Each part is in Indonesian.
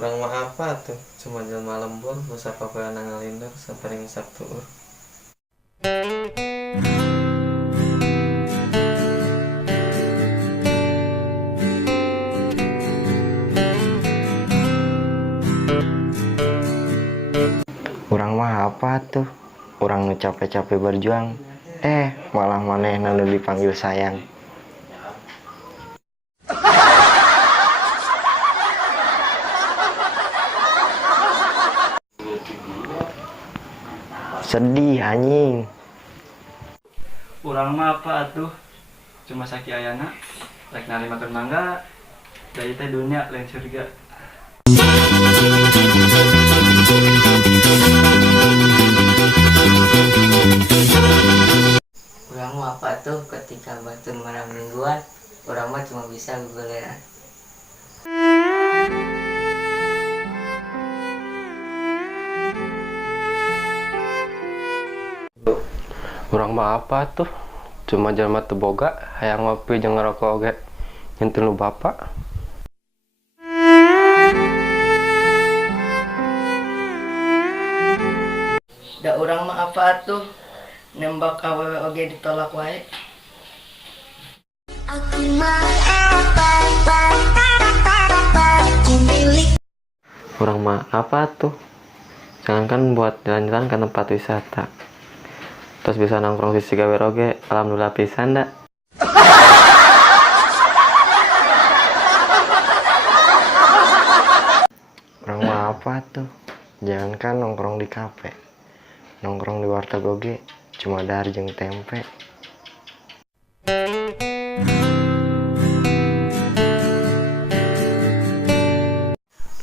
Kurang mah apa tuh, cuma jelema lembur masa papayan ngalindar saparing sabtuur. Urang mah apa tuh? Urang nu capek-capek berjuang, malah manehna nu dipanggil sayang. Sedih anjing. Urang mah apa atuh? Cuma saki ayana, rek narimakeun mangga, dari teh dunia lain surga. Urang mah apa tuh ketika batur malam mingguan, urang mah cuma bisa guguleran. Urang mah apa tuh? Cuma jelema teu boga, hayang ngopi jeung ngarokok oge. Nyentuh nu bapak. Da urang mah apa tuh nembak awewe oge ditolak wae. Urang mah apa tuh? Jangankan buat jalan-jalan ke tempat wisata, terus bisa nongkrong di gawe oge, alhamdulillah pisan da. Urang mah apa tuh? Jangankan nongkrong di kafe, nongkrong di warteg oge cuma dahar jeung tempe.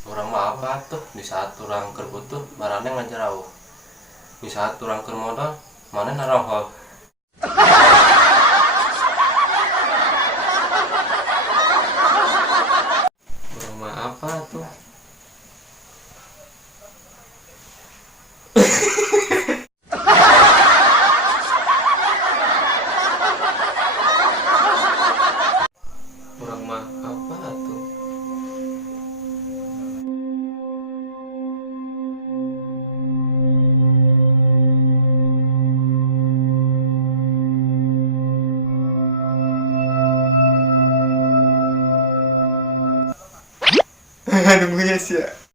Urang mah apa tuh, di saat urang keur butuh barane ngajarau. Di saat urang keur modal mana narohol. Urang mah apa tuh? Urang mah apa tuh? Nunggunya sih ya.